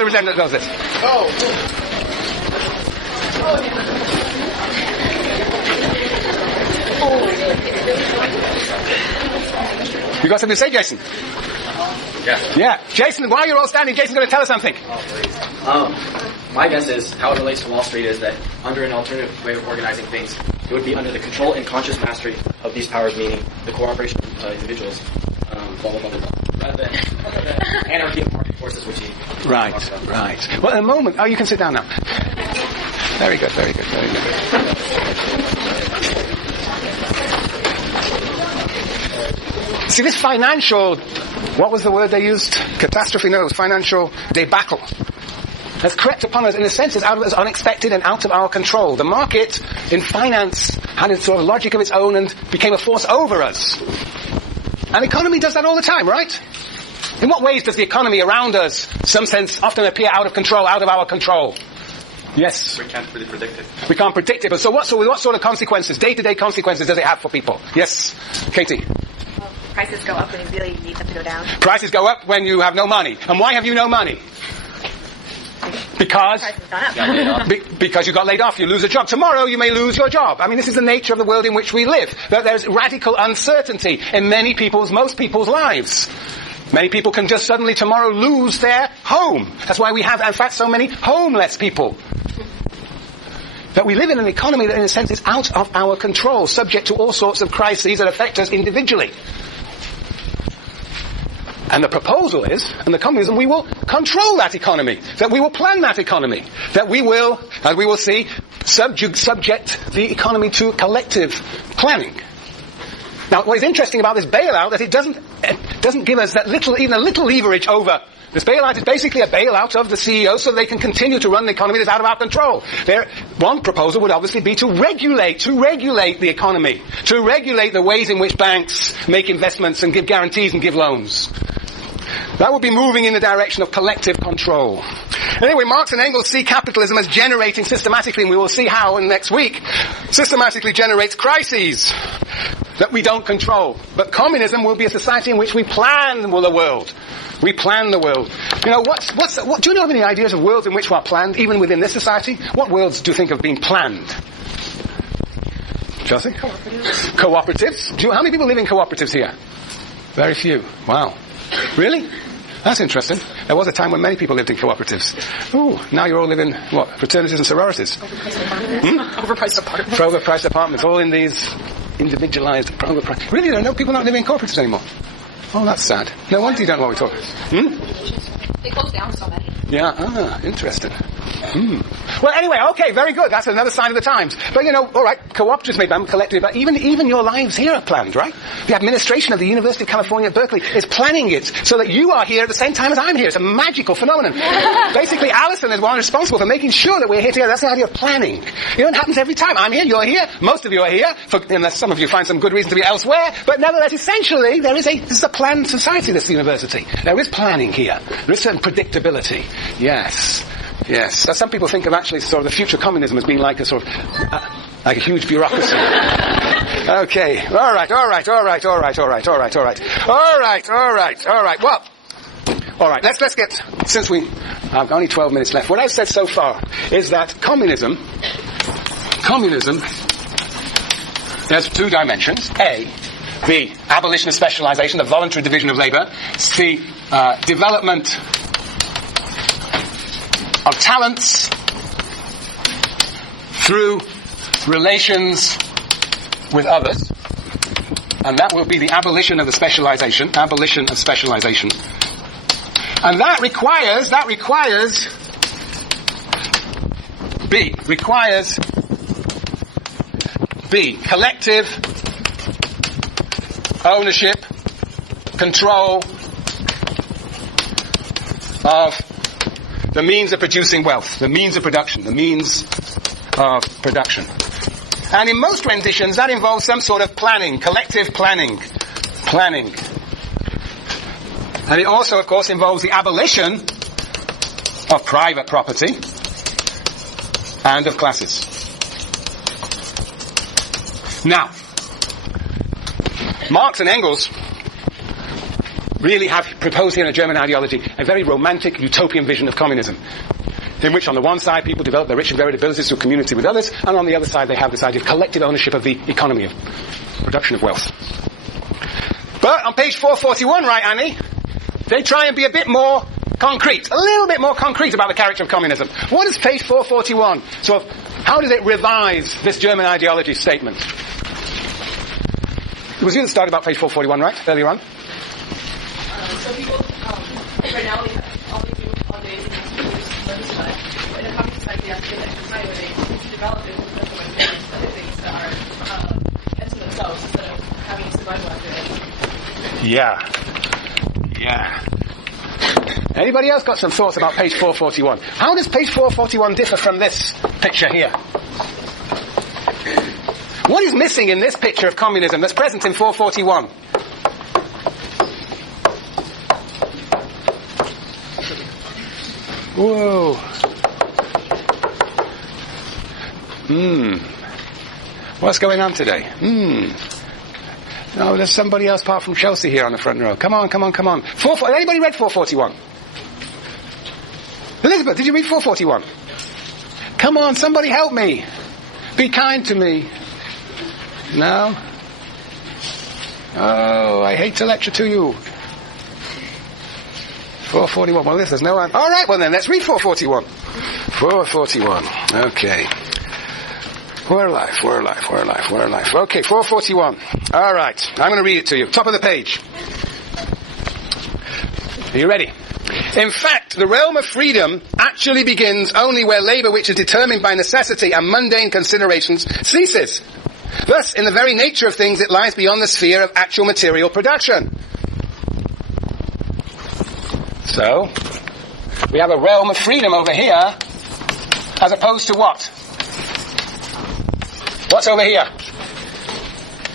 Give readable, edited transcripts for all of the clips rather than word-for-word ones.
the resentment does this? You got something to say, Jason? Yeah. Jason, while you're all standing, Jason's going to tell us something. My guess is how it relates to Wall Street is that under an alternative way of organizing things, it would be under the control and conscious mastery of these powers, meaning the cooperation of individuals, blah, blah, blah, blah, rather than anarchy of market forces, which he Right. Well, in a moment, you can sit down now. Very good. See, this financial, what was the word they used? Catastrophe? No, it was financial debacle. Has crept upon us in a sense as unexpected and out of our control. The market in finance had a sort of logic of its own and became a force over us. And economy does that all the time, right? In what ways does the economy around us, some sense, often appear out of control, out of our control? Yes. We can't really predict it. We can't predict it. But so what sort of consequences, day-to-day consequences does it have for people? Yes. Katie. Prices go up when you really need them to go down. Prices go up when you have no money. And why have you no money? Because because you got laid off, you lose a job. Tomorrow you may lose your job. I mean, this is the nature of the world in which we live. That there's radical uncertainty in most people's lives. Many people can just suddenly tomorrow lose their home. That's why we have, in fact, so many homeless people. That we live in an economy that, in a sense, is out of our control, subject to all sorts of crises that affect us individually. And the proposal is, and the communism, we will control that economy, that we will plan that economy, that we will, as we will see, subject the economy to collective planning. Now, what is interesting about this bailout, that it doesn't give us that even a little leverage over. This bailout is basically a bailout of the CEOs so they can continue to run the economy that's out of our control. One proposal would obviously be to regulate the economy, to regulate the ways in which banks make investments and give guarantees and give loans. That would be moving in the direction of collective control. Anyway, Marx and Engels see capitalism as generating systematically, and we will see how in next week, systematically generates crises that we don't control. But communism will be a society in which we plan the world. We plan the world. You know, do you know of any ideas of worlds in which are planned, even within this society? What worlds do you think have been planned? Chelsea? Cooperatives. How many people live in cooperatives here? Very few. Wow. Really? That's interesting. There was a time when many people lived in cooperatives. Ooh, now you're all living, fraternities and sororities? Overpriced apartments. Overpriced apartments, all in these individualized, overpriced. Really, there are no people not living in cooperatives anymore. Oh, that's sad. No wonder you don't know what we're talking. They closed down so many. Yeah, interesting. Well, anyway, okay, very good. That's another sign of the times. But, all right, cooperatives may be collective, but even your lives here are planned, right? The administration of the University of California at Berkeley is planning it so that you are here at the same time as I'm here. It's a magical phenomenon. Basically, Alison is one responsible for making sure that we're here together. That's the idea of planning. It happens every time. I'm here, you're here, most of you are here, unless some of you find some good reason to be elsewhere, but nevertheless, essentially, this is a planned society, this university. There is planning here. There is certain predictability. Yes. So some people think of actually sort of the future communism as being like a sort of, like a huge bureaucracy. Okay. All right. Well, all right. Let's get, since we have only 12 minutes left, what I've said so far is that communism has two dimensions. A, the abolition of specialization, the voluntary division of labor. It's the development of talents through relations with others, and that will be the abolition of the specialization, and that requires collective ownership, control of the means of producing wealth, the means of production. And in most renditions, that involves some sort of planning, collective planning. And it also, of course, involves the abolition of private property and of classes. Now, Marx and Engels really have proposed here in a German ideology a very romantic utopian vision of communism, in which on the one side people develop their rich and varied abilities through community with others, and on the other side they have this idea of collective ownership of the economy, of production of wealth. But on page 441, right, Annie, they try and be a bit more concrete, a little bit more concrete about the character of communism. What is page 441? So how does it revise this German ideology statement? It was you that started about page 441, right, earlier on? So people, right now, we only do all days and produce learning time. In a communist society, you have to get extra time where they develop it with other things that are into themselves instead of having survival after it. Yeah. Anybody else got some thoughts about page 441? How does page 441 differ from this picture here? What is missing in this picture of communism that's present in 441? Whoa. What's going on today? No, there's somebody else apart from Chelsea here on the front row. Come on. Anybody read 441? Elizabeth, did you read 441? Come on, somebody help me. Be kind to me. No? Oh, I hate to lecture to you. 441. Well, there's no one. All right, well then, let's read 441. 441. Okay. We're alive. Okay, 441. All right, I'm going to read it to you. Top of the page. Are you ready? In fact, the realm of freedom actually begins only where labour which is determined by necessity and mundane considerations ceases. Thus, in the very nature of things, it lies beyond the sphere of actual material production. So, we have a realm of freedom over here, as opposed to what? What's over here?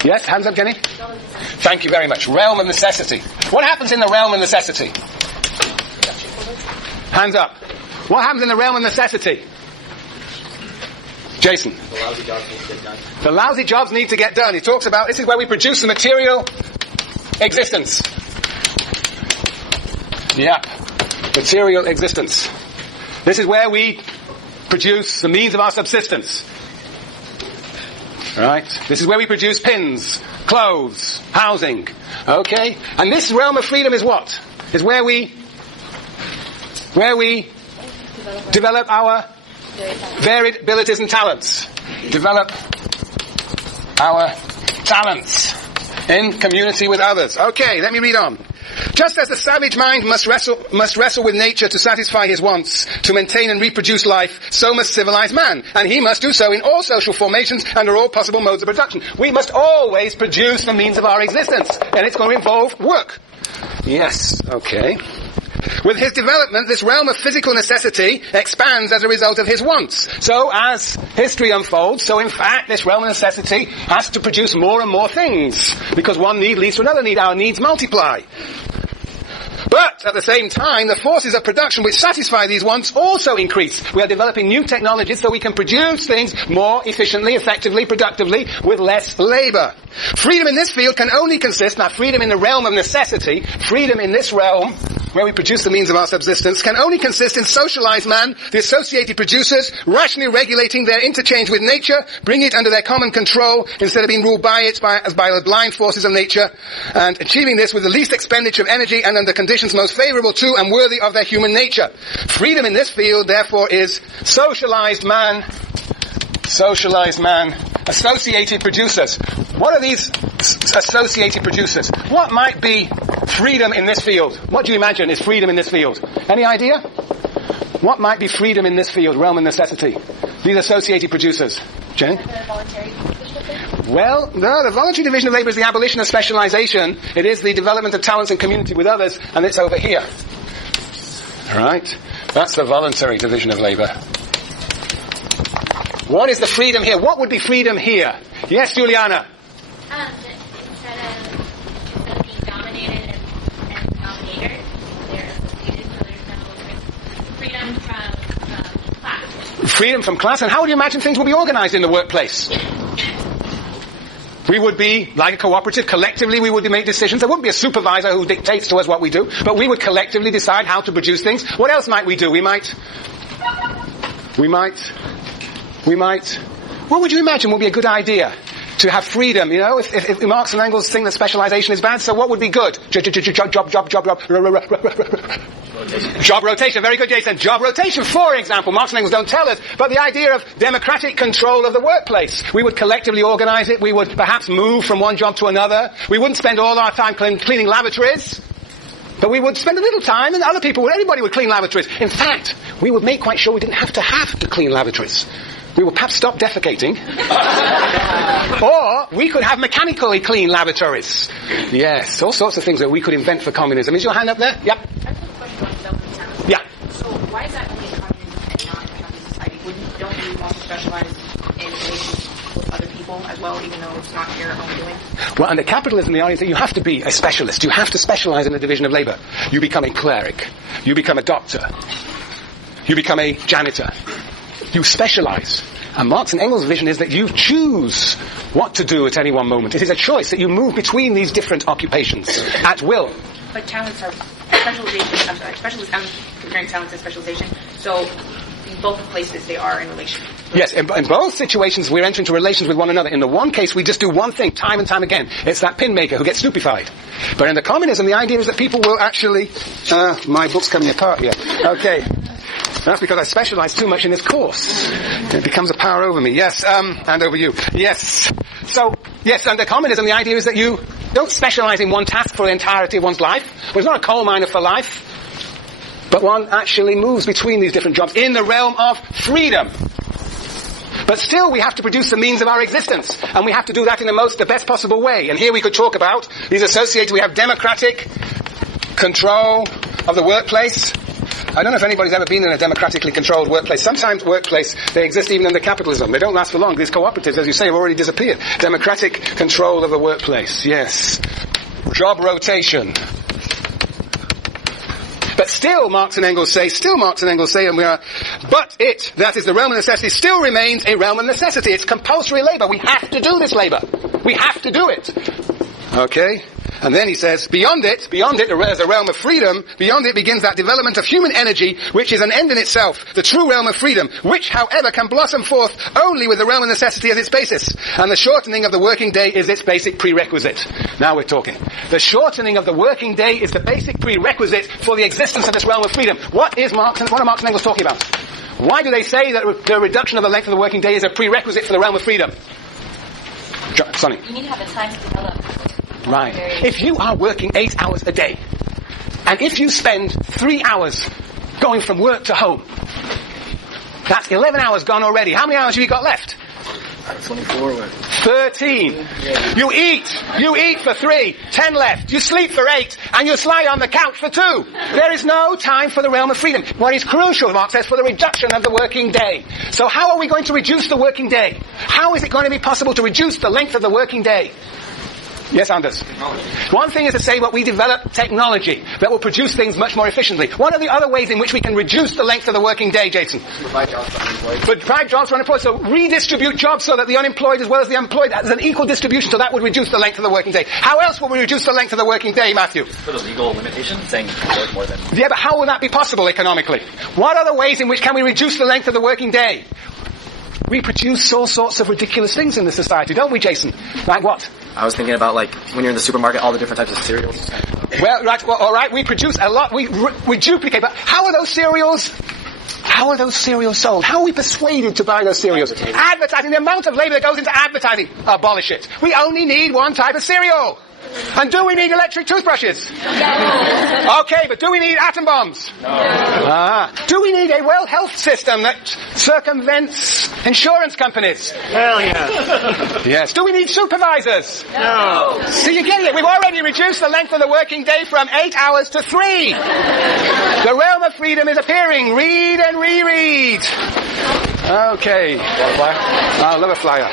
Yes, hands up, Jenny? Thank you very much. Realm of necessity. What happens in the realm of necessity? Hands up. What happens in the realm of necessity? Jason. The lousy jobs need to get done. The lousy jobs need to get done. He talks about this is where we produce the material existence. Yeah. Material existence. This is where we produce the means of our subsistence. Right? This is where we produce pins, clothes, housing. Okay? And this realm of freedom is what? Is where we develop our varied abilities and talents. Develop our talents in community with others. Okay, let me read on. Just as the savage mind must wrestle with nature to satisfy his wants, to maintain and reproduce life, so must civilized man. And he must do so in all social formations under all possible modes of production. We must always produce the means of our existence. And it's going to involve work. Yes, okay. With his development, this realm of physical necessity expands as a result of his wants. So, as history unfolds, so in fact, this realm of necessity has to produce more and more things. Because one need leads to another need. Our needs multiply. But, at the same time, the forces of production which satisfy these wants also increase. We are developing new technologies so we can produce things more efficiently, effectively, productively, with less labor. Freedom in this field can only consist, now freedom in the realm of necessity, freedom in this realm, where we produce the means of our subsistence, can only consist in socialized man, the associated producers, rationally regulating their interchange with nature, bringing it under their common control, instead of being ruled by it, by the blind forces of nature, and achieving this with the least expenditure of energy and under conditions most favorable to and worthy of their human nature. Freedom in this field, therefore, is socialized man, associated producers. What are these associated producers? What might be freedom in this field? What do you imagine is freedom in this field? Any idea? What might be freedom in this field, realm of necessity? These associated producers. Jenny? Well, no, the voluntary division of labour is the abolition of specialization. It is the development of talents in community with others, and it's over here. Right? That's the voluntary division of labour. What is the freedom here? What would be freedom here? Yes, Juliana? Instead of being dominated and dominator, they're associated, so there's no freedom from class. Freedom from class? And how would you imagine things will be organized in the workplace? We would be like a cooperative. Collectively, we would make decisions. There wouldn't be a supervisor who dictates to us what we do, but we would collectively decide how to produce things. What else might we do? We might, what would you imagine would be a good idea? To have freedom, you know, if Marx and Engels think that specialization is bad, so what would be good? Job rotation. Very good, Jason. Job rotation, for example. Marx and Engels don't tell us, but the idea of democratic control of the workplace. We would collectively organize it. We would perhaps move from one job to another. We wouldn't spend all our time cleaning lavatories. But we would spend a little time, and anybody would clean lavatories. In fact, we would make quite sure we didn't have to clean lavatories. We would perhaps stop defecating. Or we could have mechanically clean lavatories. Yes, all sorts of things that we could invent for communism. Is your hand up there? Yep. I have a question on self-determination. Yeah. So why is that only in communism and not in a capitalist society? Don't you want to specialize in relations with other people as well, even though it's not your own doing? Well, under capitalism, the only thing, you have to be a specialist. You have to specialize in the division of labor. You become a cleric. You become a doctor. You become a janitor. You specialize. And Marx and Engels' vision is that you choose what to do at any one moment. It is a choice that you move between these different occupations at will. But talents are specialization. I'm comparing talents and specialization. So in both places, they are in relation. Yes, in both situations, we're entering into relations with one another. In the one case, we just do one thing time and time again. It's that pin maker who gets stupefied. But in the communism, the idea is that people will actually... my book's coming apart here. Okay. That's because I specialize too much in this course. It becomes a power over me. Yes, and over you. Yes. So, yes, under communism, the idea is that you don't specialize in one task for the entirety of one's life. Well, it's not a coal miner for life. But one actually moves between these different jobs in the realm of freedom. But still, we have to produce the means of our existence. And we have to do that in the best possible way. And here we could talk about these associated. We have democratic control of the workplace. I don't know if anybody's ever been in a democratically controlled workplace. Sometimes they exist even under capitalism. They don't last for long. These cooperatives, as you say, have already disappeared. Democratic control of the workplace, yes. Job rotation. But still, Marx and Engels say, but it, that is the realm of necessity, still remains a realm of necessity. It's compulsory labor. We have to do this labor. We have to do it. Okay? And then he says, beyond it, as a realm of freedom, beyond it begins that development of human energy, which is an end in itself, the true realm of freedom, which, however, can blossom forth only with the realm of necessity as its basis. And the shortening of the working day is its basic prerequisite. Now we're talking. The shortening of the working day is the basic prerequisite for the existence of this realm of freedom. What are Marx and Engels talking about? Why do they say that the reduction of the length of the working day is a prerequisite for the realm of freedom? Sonny. You need to have the time to develop. Right. If you are working 8 hours a day, and if you spend 3 hours going from work to home, that's 11 hours gone already. How many hours have you got left? 24. 13. You eat for 3, 10 left. You sleep for 8, and you slide on the couch for 2. There is no time for the realm of freedom. What is crucial, Marx says, for the reduction of the working day. So how are we going to reduce the working day? How is it going to be possible to reduce the length of the working day? Yes, Anders. One thing is to say that we develop technology that will produce things much more efficiently. What are the other ways in which we can reduce the length of the working day, Jason? Provide jobs for unemployed. Provide jobs for unemployed. So redistribute jobs so that the unemployed as well as the employed, there's an equal distribution, so that would reduce the length of the working day. How else will we reduce the length of the working day, Matthew? Put a legal limitation saying you can work more than... Yeah, but how will that be possible economically? What other ways in which can we reduce the length of the working day? We produce all sorts of ridiculous things in this society, don't we, Jason? Like what? I was thinking about, like, when you're in the supermarket, all the different types of cereals. Well, right, well, all right, we produce a lot, we duplicate, but how are those cereals sold? How are we persuaded to buy those cereals? Advertising, the amount of labor that goes into advertising, abolish it. We only need one type of cereal. And do we need electric toothbrushes? No. Okay, but do we need atom bombs? No. Do we need a health system that circumvents insurance companies? Hell yeah. Yes. Do we need supervisors? No. See, you're getting it. We've already reduced the length of the working day from 8 hours to 3. The realm of freedom is appearing. Read and reread. Okay. I'll love a flyer.